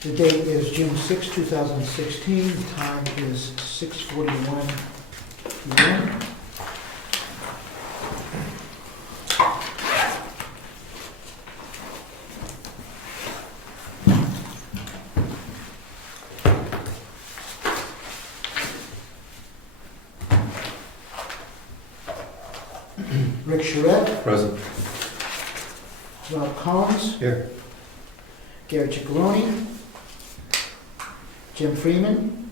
The date is June 6, 2016. The time is 6:41 p.m. Rick Surrette, Present. Rob Collins, Here. Geary Ciccarone, Jim Freeman,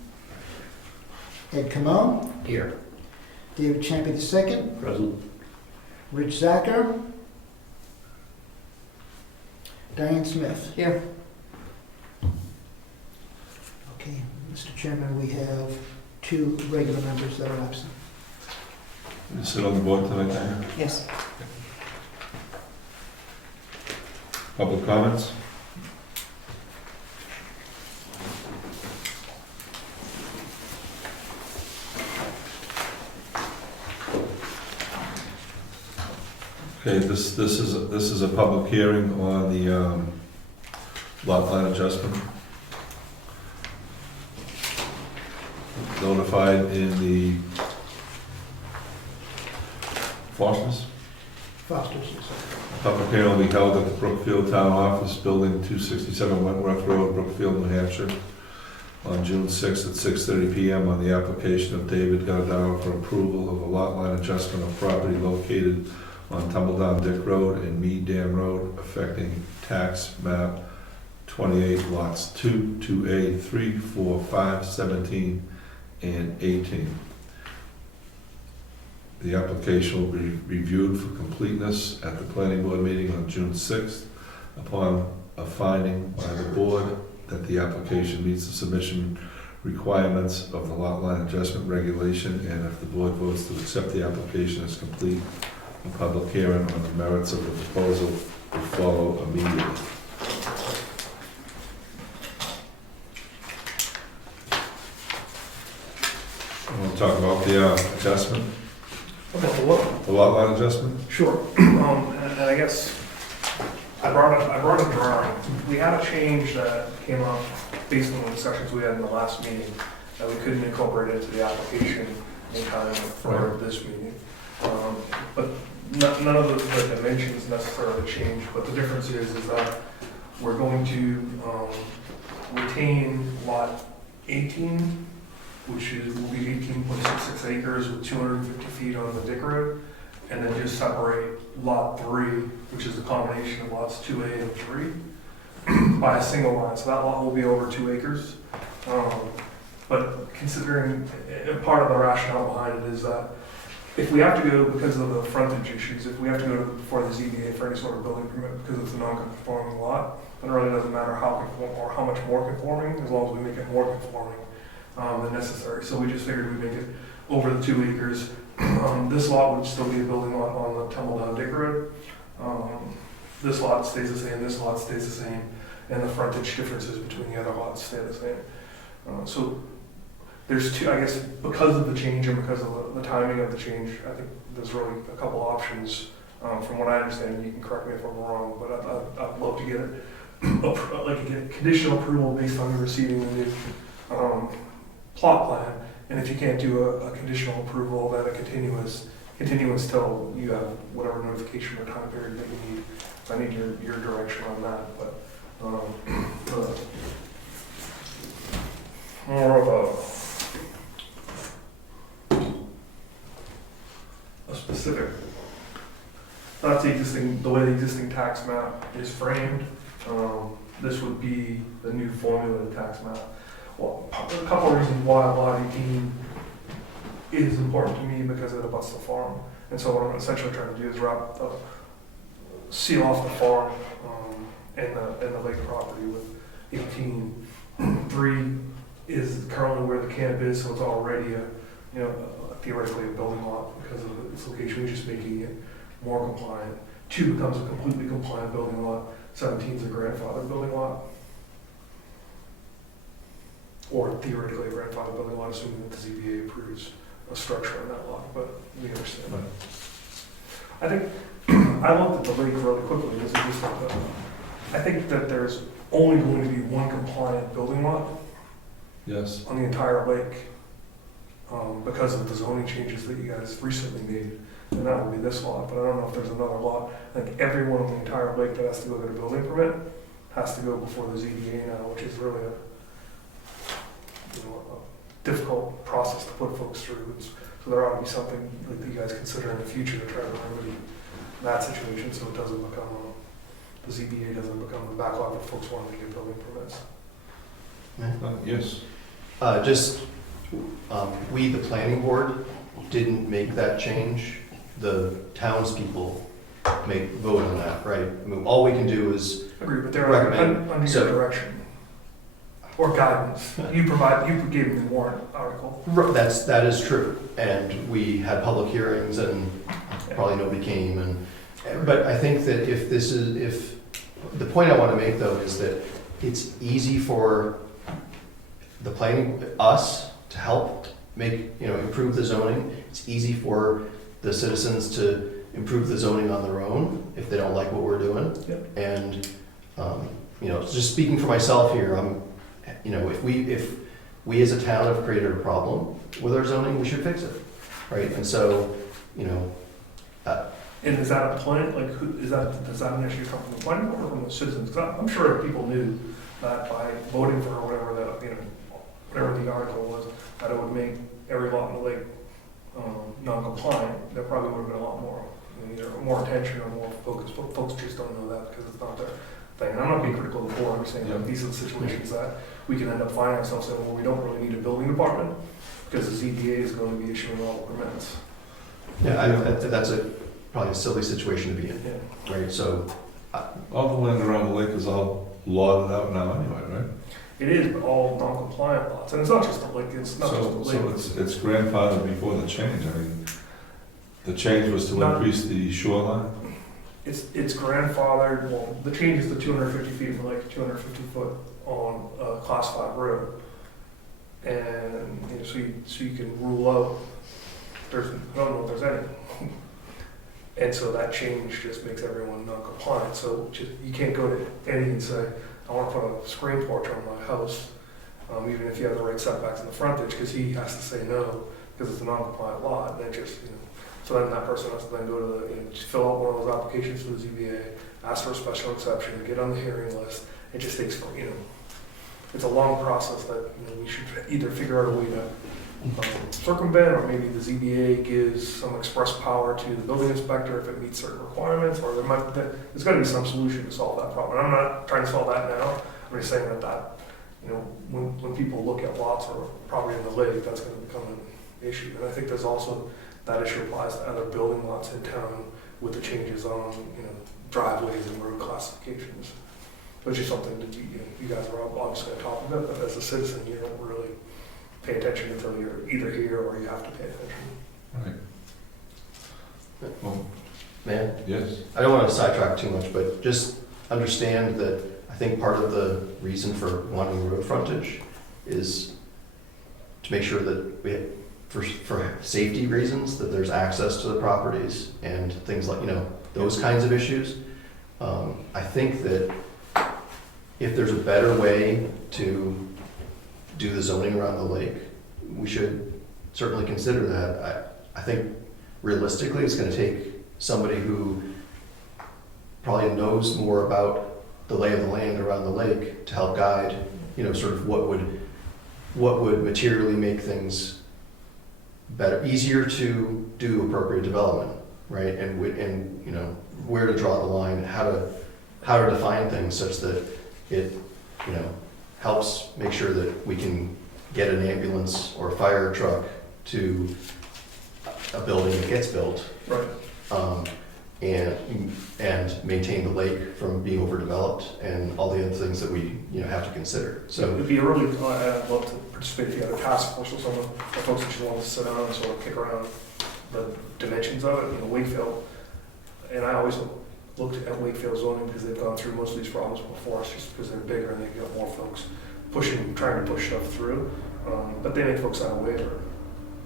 Ed Comeau, Here. David Champy II, Present. Rich Zacher, Dianne Smith. Here. Okay, Mr. Chairman, we have 2 regular members that are absent. You sit on the board tonight, Diane? Yes. Public comments? Okay, this is a public hearing on the lot line adjustment. Notified in the Foster's. Foster's, yes, sir. Public hearing will be held at the Brookfield Town Office, Building 267 Wentworth Road, Brookfield, New Hampshire, on June 6th at 6:30 p.m. on the application of David Goddard for approval of a lot line adjustment of property located on Tumbledown Dick Road and Mead Dam Road, affecting tax map 28 lots 2, 2A, 3, 4, 5, 17, and 18. The application will be reviewed for completeness at the planning board meeting on June 6th. Upon a finding by the board that the application meets the submission requirements of the lot line adjustment regulation, and if the board votes to accept the application as complete, a public hearing on the merits of the proposal will follow immediately. We'll talk about the adjustment. About the what? The lot line adjustment? Sure. And I guess I brought a drawing. We had a change that came up based on the discussions we had in the last meeting that we couldn't incorporate into the application in time for this meeting. But none of the dimensions necessarily change, but the difference is that we're going to retain lot 18, which will be 18.66 acres with 250 feet on the Dick Road, and then just separate lot 3, which is a combination of lots 2A and 3, by a single line. So that lot will be over 2 acres. But considering, part of the rationale behind it is that if we have to go, because of the frontage issues, if we have to go before the ZBA for any sort of building permit because it's a non-conforming lot, then it really doesn't matter how conform or how much more conforming, as long as we make it more conforming than necessary. So we just figured we'd make it over the 2 acres. This lot would still be a building lot on the Tumbledown Dick Road. This lot stays the same, this lot stays the same, and the frontage differences between the other lots stay the same. So there's 2, I guess, because of the change and because of the timing of the change, I think there's really a couple options. From what I understand, you can correct me if I'm wrong, but I'd love to get it, get conditional approval based on you receiving the new plot plan. And if you can't do a conditional approval, then a continuous till you have whatever notification or time period that you need. So I need your direction on that, but more of a specific, that's the way the existing tax map is framed. This would be the new formula of the tax map. Well, a couple of reasons why lot 18 is important to me, because it abuts the farm. And so what I'm essentially trying to do is seal off the farm and the lake property with 18. 3 is currently where the camp is, so it's already theoretically a building lot because of its location. We're just making it more compliant. 2 becomes a completely compliant building lot. 17 is a grandfathered building lot. Or theoretically a grandfather building lot, assuming that the ZBA approves a structure on that lot, but we understand that. I think, I looked at the lake really quickly, I think that there's only going to be one compliant building lot Yes. on the entire lake, because of the zoning changes that you guys recently made, and that would be this lot, but I don't know if there's another lot. Like everyone on the entire lake that has to go get a building permit has to go before the ZBA now, which is really a, a difficult process to put folks through. So there ought to be something like that you guys consider in the future to try to remedy that situation, so it doesn't become, the ZBA doesn't become the backlog of folks wanting to get building permits. Yes. We, the planning board, didn't make that change. The townspeople vote on that, right? I mean, all we can do is Agree, but they're recommend. under So- your direction or guidance. You gave them the warrant article. That is true, and we had public hearings, and probably nobody came. But I think that if the point I want to make though is that it's easy for us to help improve the zoning. It's easy for the citizens to improve the zoning on their own if they don't like what we're doing. Yep. And just speaking for myself here, if we as a town have created a problem with our zoning, we should fix it, right? And so, And is that a plan, like, does that an issue come from the planning board or from the citizens? 'Cause I'm sure people knew that by voting for whatever whatever the article was, that it would make every lot in the lake non-compliant. There probably would have been a lot more, either more attention or more focus, but folks just don't know that because it's not their thing. And I'm not being critical of the board, I'm just saying that these are the situations that we can end up finding ourselves in where we don't really need a building department because the ZBA is going to be issuing all the permits. that's probably a silly situation to be in, Yeah. right? So, All the land around the lake is all lotted out now anyway, right? It is, but all non-compliant lots, and it's not just the lake, it's not just the So lake. it's grandfathered before the change. I mean, the change was to Not- increase the shoreline. It's grandfathered, well, the change is the 250 feet from the lake, 250 foot on a class 5 road. And, so you can rule out, I don't know if there's any. And so that change just makes everyone non-compliant, so you can't go to Eddie and say, I want to put a screen porch on my house, even if you have the right setbacks in the frontage, because he has to say no, because it's a non-compliant lot, and then so then that person has to then go to fill out one of those applications for the ZBA, ask for a special exception, get on the hearing list. It just takes, it's a long process that we should either figure out a way to circumvent, or maybe the ZBA gives some express power to the building inspector if it meets certain requirements, or there's got to be some solution to solve that problem. And I'm not trying to solve that now. I'm just saying that when people look at lots or property in the lake, that's going to become an issue. And I think there's also that issue applies to other building lots in town with the changes on driveways and road classifications, which is something that you guys are obviously on top of it, but as a citizen, you don't really pay attention until you're either here or you have to pay attention. Right. Well, man, yes. I don't want to sidetrack too much, but just understand that I think part of the reason for wanting road frontage is to make sure that for safety reasons, that there's access to the properties and things like, those kinds of issues. I think that if there's a better way to do the zoning around the lake, we should certainly consider that. I think realistically, it's going to take somebody who probably knows more about the lay of the land around the lake to help guide, sort of what would materially make things better, easier to do appropriate development, right? And where to draw the line, how to define things such that it, helps make sure that we can get an ambulance or a fire truck to a building that gets built. Right. And maintain the lake from being overdeveloped and all the other things that we, have to consider. So It'd be a really, I'd love to participate if you had a task force or someone, or folks that you want to sit down and sort of kick around the dimensions of it, Wakefield. And I always looked at Wakefield zoning because they've gone through most of these problems before us, just because they're bigger and they've got more folks trying to push stuff through. But they make folks out of waiver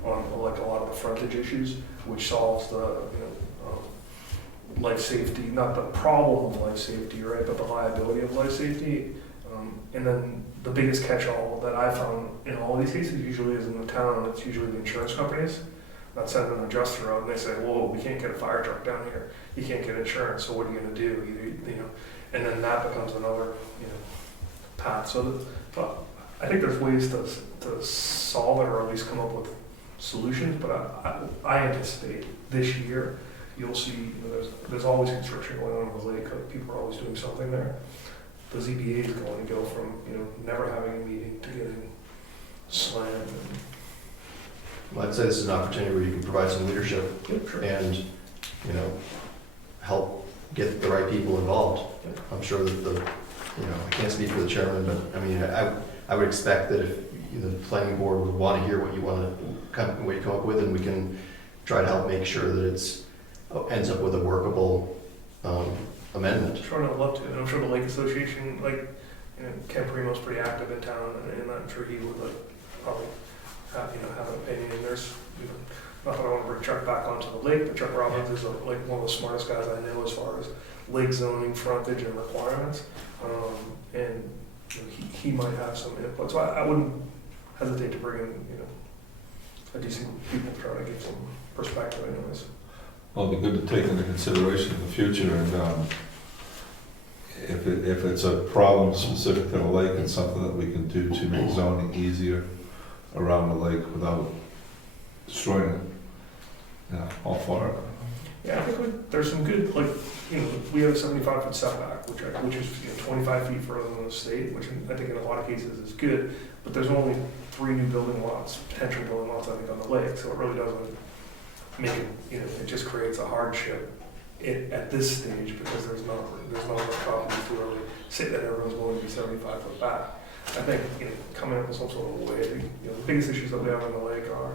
on like a lot of the frontage issues, which solves the, life safety, not the problem of life safety, right, but the liability of life safety. And then the biggest catch-all that I found in all these cases usually is in the town, it's usually the insurance companies that send an adjuster out and they say, whoa, we can't get a fire truck down here. You can't get insurance, so what are you gonna do? And then that becomes another, path. But I think there's ways to solve it or at least come up with solutions, but I anticipate this year, you'll see, there's always construction going on the lake, like people are always doing something there. The ZBA is going to go from, never having a meeting to getting slammed. Well, I'd say this is an opportunity where you can provide some leadership Yep, sure. and, help get the right people involved. Yep. I'm sure that I can't speak for the chairman, but I mean, I would expect that if the planning board would want to hear what you come up with, and we can try to help make sure that it's ends up with a workable amendment. Sure, I'd love to. And I'm sure the Lake Association, Ken Primo's pretty active in town, and I'm sure he would probably have an opinion. And there's, not that I want to bring Chuck back onto the lake, but Chuck Robbins is one of the smartest guys I know as far as lake zoning, frontage, and requirements. And he might have some input. So I wouldn't hesitate to bring in, a decent people to try to give some perspective anyways. Well, it'd be good to take into consideration in the future, and if it's a problem specific to the lake and something that we can do to make zoning easier around the lake without destroying it, all for it. Yeah, I think there's some good, we have a 75-foot setback, which is 25 feet further than the state, which I think in a lot of cases is good, but there's only 3 new building lots, potential building lots, I think, on the lake, so it really doesn't make it, it just creates a hardship at this stage, because there's not enough property to really say that everyone's going to be 75 foot back. I think, coming up with some sort of way, the biggest issues that we have on the lake are,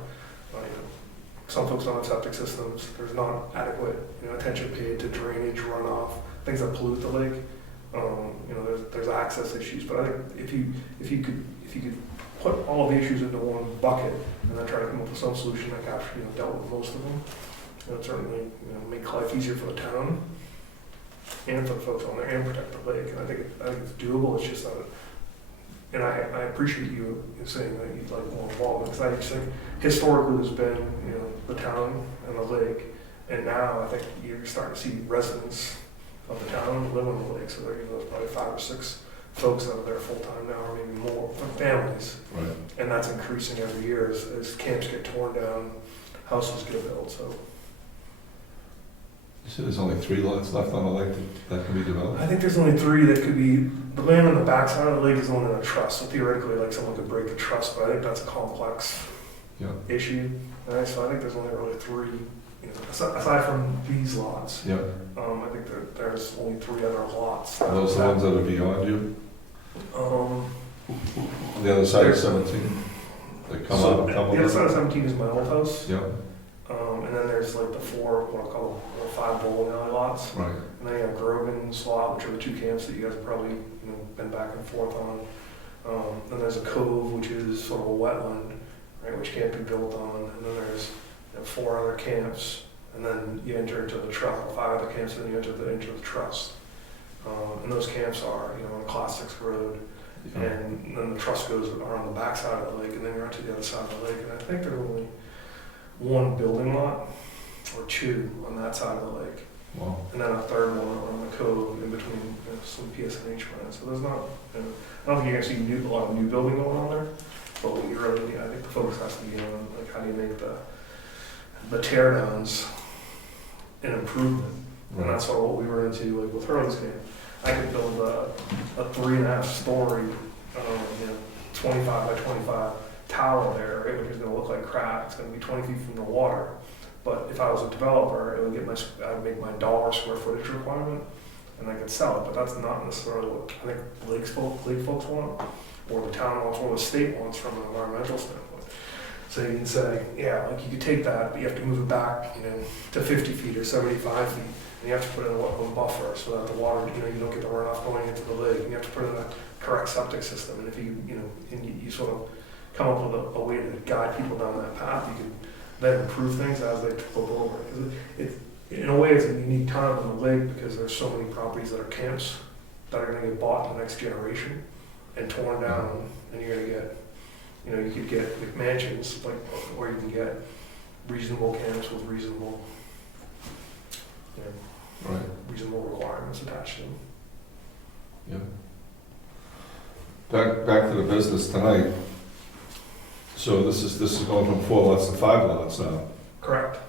some folks don't have septic systems, there's not adequate, attention paid to drainage, runoff, things that pollute the lake. There's access issues, but I think if you could put all of the issues into one bucket and then try to come up with some solution that actually dealt with most of them, it would certainly make life easier for the town and for the folks on there and protect the lake. And I think it's doable. It's just that, and I appreciate you saying that you'd like more involvement, because I just think historically there's been the town and the lake, and now I think you're starting to see residents of the town live on the lake. So there's probably 5 or 6 folks that are there full time now, or maybe more, families. Right. And that's increasing every year as camps get torn down, houses get built. So You said there's only 3 lots left on the lake that can be developed? I think there's only 3 that could be. The land on the backside of the lake is owned in a trust, so theoretically, someone could break the trust, but I think that's a complex issue. Right? So I think there's only really 3, aside from these lots. Yeah. I think there's only 3 other lots. Are those the ones that are beyond you? Um, On the other side of 17? They come so up, the other side of 17 is my old house. Yeah, And then there's the 4, what I call 5 bowling alley lots. right. And then you have Grogan's lot, which are the 2 camps that you guys have probably been back and forth on. Then there's a cove, which is sort of a wetland, right, which can't be built on. And then there's 4 other camps. And then you enter into the trust, 5 other camps, and then you enter the trust. And those camps are, on a Class 6 road. Yeah. And then the trust goes around the back side of the lake, and then you're onto the other side of the lake. And I think there's only 1 building lot, or 2 on that side of the lake. Wow. And then a 3rd one around the cove in between some PSNH plants. So there's not, I don't think you're gonna see a lot of new building going on there, but what you really need, I think the focus has to be on, how do you make the tear downs an improvement? And Right. that's sort of what we were into, with Hurley's camp. I could build a 3.5 story, 25 by 25 tower there, right, which is gonna look like crap. It's gonna be 20 feet from the water. But if I was a developer, it would I'd make my dollar square footage requirement, and I could sell it. But that's not necessarily what I think lake folks want, or the town wants, or the state wants from an environmental standpoint. So you can say, you could take that, but you have to move it back, to 50 feet or 75 feet, and you have to put in a wetland buffer so that the water, you don't get the runoff going into the lake. And you have to put in a correct septic system. And if you sort of come up with a way to guide people down that path, you can then improve things as they flip over. Because in a way, it's a unique time on the lake, because there's so many properties that are camps that are going to get bought in the next generation. and torn down, and you're gonna get, you could get McMansions, like, or you can get reasonable camps with reasonable, Right, reasonable requirements attached to them. yeah. Back to the business tonight. So this is going from 4 lots to 5 lots now. Correct.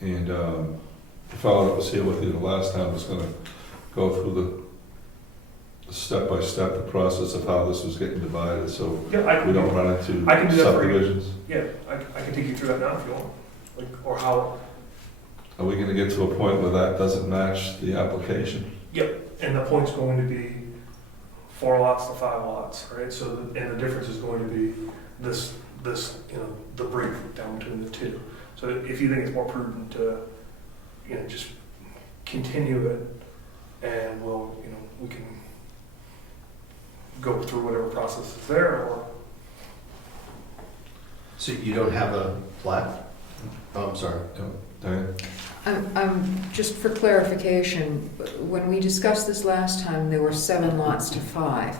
And the fellow that was here with you the last time was gonna go through the step-by-step, the process of how this was getting divided, so Yeah, we don't run into I can do that for you. subdivisions. Yeah, I can take you through that now if you want, like, or how, Are we gonna get to a point where that doesn't match the application? and the point's going to be 4 lots to 5 lots, right? So, and the difference is going to be this, the break down between the two. So if you think it's more prudent to, just continue it, and we'll, we can go through whatever process is there, or, So you don't have a plat? Oh, I'm sorry. Diane? Just for clarification, when we discussed this last time, there were 7 lots to 5.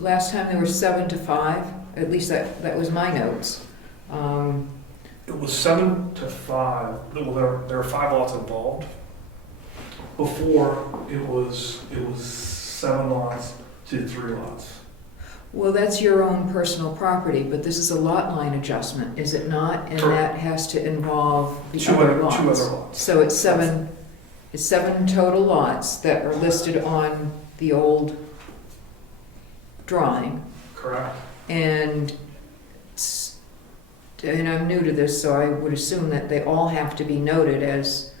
Last time there were 7 to 5, at least that was my notes. it was 7 to 5, well, there are 5 lots involved. Before, it was 7 lots to 3 lots. Well, that's your own personal property, but this is a lot line adjustment, is it not? And Correct. that has to involve the Two other other lots. lots. So it's 7 total lots that are listed on the old drawing. Correct. And I'm new to this, so I would assume that they all have to be noted as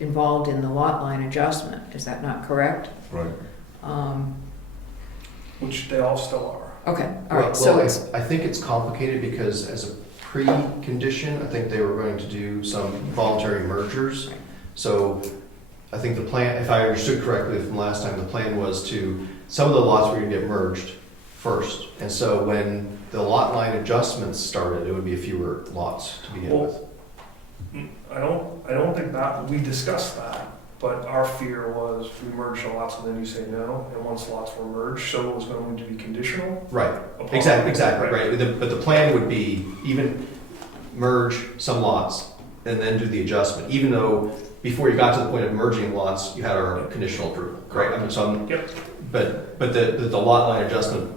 involved in the lot line adjustment. Is that not correct? Right. Which they all still are. Okay, all right, Well, so it's, I think it's complicated because as a precondition, I think they were going to do some voluntary mergers. So I think the plan, if I understood correctly from last time, the plan was to, some of the lots were gonna get merged first. And so when the lot line adjustments started, it would be fewer lots to begin with. I don't think that, we discussed that, but our fear was we merged the lots and then you say no, and once lots were merged, so it was going to be conditional. Right, upon- exactly, right. But the plan would be even merge some lots and then do the adjustment, even though before you got to the point of merging lots, you had our conditional approval, right? I mean, Yep. But the lot line adjustment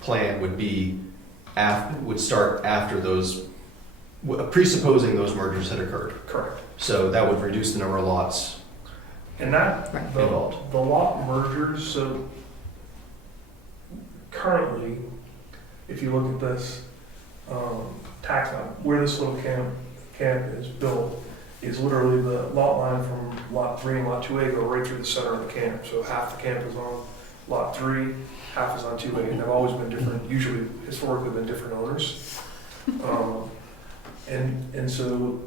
plan would be would start after those, presupposing those mergers had occurred. Correct. So that would reduce the number of lots And that, Right. involved. the lot mergers, so currently, if you look at this, tax map, where this little camp is built, is literally the lot line from lot 3 and lot 2A go right through the center of the camp. So half the camp is on lot 3, half is on 2A, and they've always been different, usually historically been different owners. And so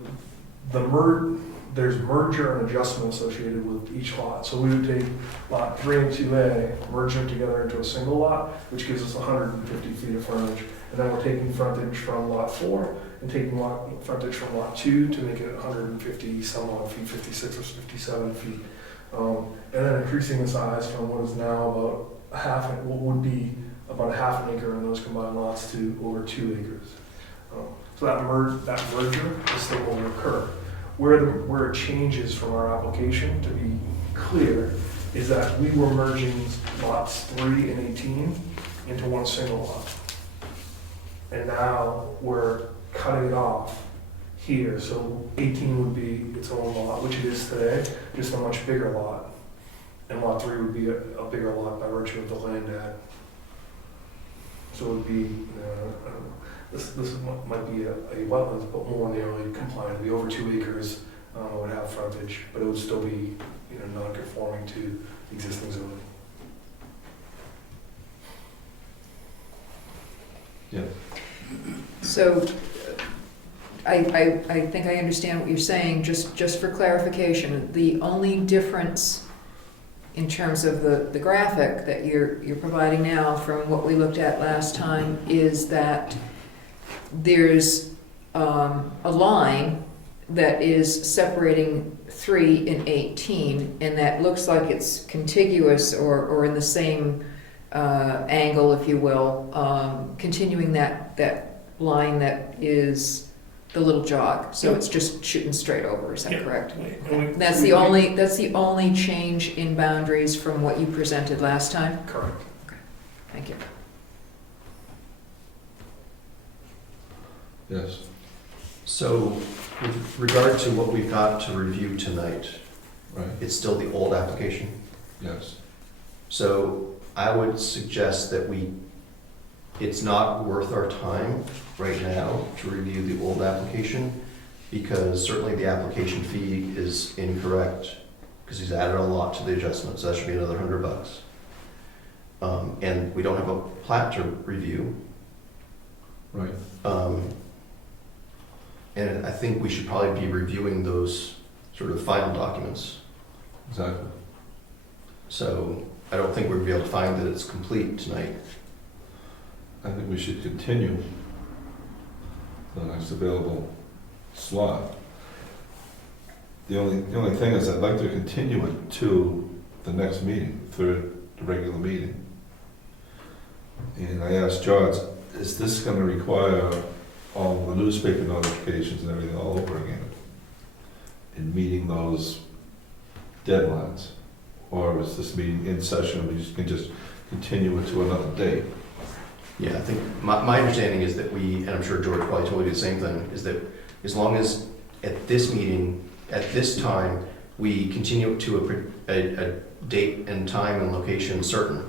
there's merger and adjustment associated with each lot. So we would take lot 3 and 2A, merge them together into a single lot, which gives us 150 feet of frontage. And then we're taking frontage from lot 4 and taking frontage from lot 2 to make it 150 some odd feet, 56 or 57 feet. And then increasing the size from what is now about what would be about a half an acre in those combined lots to over 2 acres. So that merger is still going to occur. Where it changes from our application, to be clear, is that we were merging lots 3 and 18 into one single lot. And now we're cutting it off here, so 18 would be its own lot, which it is today, just a much bigger lot. And lot 3 would be a bigger lot by virtue of the land ad. So it would be, this might be a wetlands, but more narrowly compliant. It'd be over 2 acres, it would have frontage, but it would still be, non-conforming to existing zoning. Yeah. so I think I understand what you're saying, just for clarification. The only difference in terms of the graphic that you're providing now from what we looked at last time is that there's a line that is separating 3 and 18, and that looks like it's contiguous or in the same angle, if you will, continuing that line that is the little jog, so it's just shooting straight over, is that Yeah. correct? And That's the only change in boundaries from what you presented last time? Correct. Thank you. Yes. So with regard to what we've got to review tonight, Right. it's still the old application. Yes. So I would suggest that it's not worth our time right now to review the old application, because certainly the application fee is incorrect, because he's added a lot to the adjustments, that should be another $100. And we don't have a plat to review. Right. And I think we should probably be reviewing those sort of final documents. Exactly. So I don't think we'll be able to find that it's complete tonight. I think we should continue the next available slot. The only thing is, I'd like to continue it to the next meeting, the regular meeting. And I asked George, is this gonna require all the newspaper notifications and everything all over again? In meeting those deadlines? Or is this meeting in session, we can just continue it to another date? Yeah, I think my understanding is that and I'm sure George probably told you the same thing, is that as long as at this meeting, at this time, we continue to a date and time and location certain,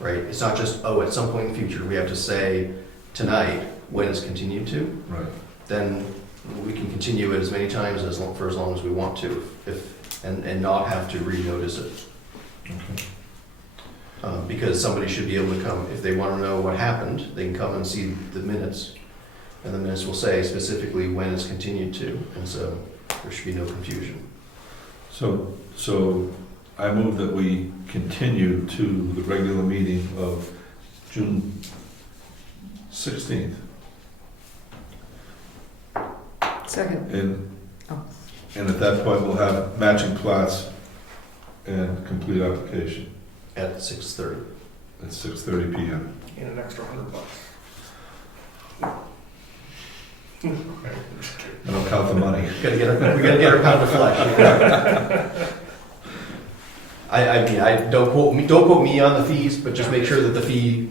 right? It's not just, at some point in the future, we have to say tonight when it's continued to, Right. then we can continue it as many times for as long as we want to, and not have to renotice it. Okay. Because somebody should be able to come, if they want to know what happened, they can come and see the minutes. And the minutes will say specifically when it's continued to, and so there should be no confusion. So I move that we continue to the regular meeting of June 16th. Second. And at that point, we'll have matching plots and complete application At 6:30. at 6:30 PM. And an extra $100. I don't count the money. We gotta get our pound of flesh. I mean, don't quote me on the fees, but just make sure that the fee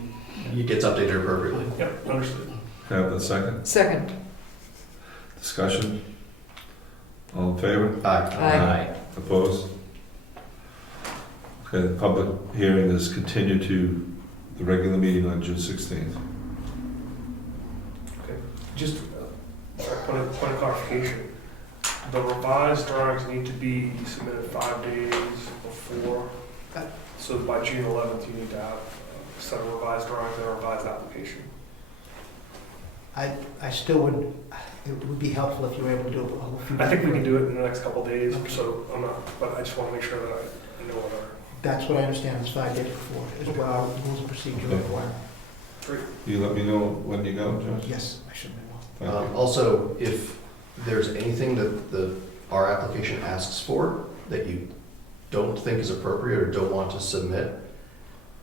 gets updated appropriately. Yep, understood. Can I have that second? Second. Discussion? All in favor? Aye. Opposed? Okay, the public hearing is continued to the regular meeting on June 16th. Just point of clarification, the revised drawings need to be submitted 5 days before, so by June 11th, you need to have a set of revised drawings and a revised application. I still would, it would be helpful if you were able to do a whole few. I think we can do it in the next couple of days, Okay. so I'm not, but I just want to make sure that I know what our. That's what I understand, it's 5 days before, is what our rules of procedure require. You let me know when you go, Josh? Yes, I should be well. Thank you. Also, if there's anything that our application asks for that you don't think is appropriate or don't want to submit,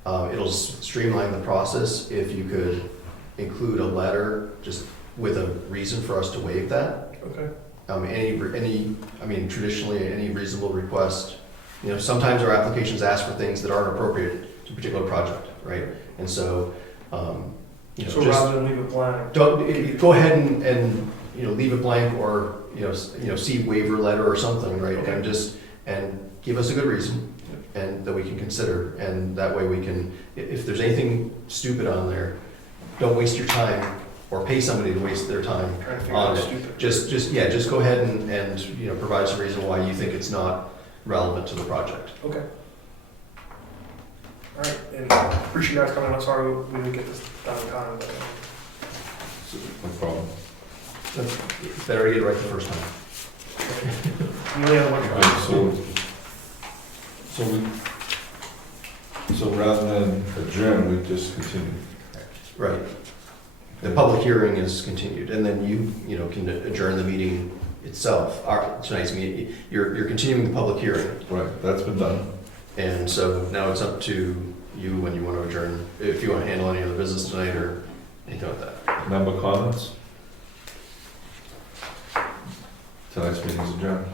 it'll streamline the process if you could include a letter just with a reason for us to waive that. Okay. Traditionally, any reasonable request, sometimes our applications ask for things that aren't appropriate to a particular project, right? And so, So just rather than leave it blank. go ahead and leave it blank, or see waiver letter or something, right? Okay. And give us a good reason, and that we can consider, and that way we can, if there's anything stupid on there, don't waste your time or pay somebody to waste their time Trying to figure on out it. stupid. Just go ahead and provide some reason why you think it's not relevant to the project. Okay. All right, and appreciate you guys coming. I'm sorry we didn't get this done in time, but No problem. It's better to get it right the first time. we only have one Okay, try. so rather than adjourn, we just continue. Right. The public hearing is continued, and then you can adjourn the meeting itself, tonight's meeting, you're continuing the public hearing. Right, that's been done. And so now it's up to you when you want to adjourn, if you want to handle any other business tonight or anything like that. Member comments? Tonight's meeting is adjourned.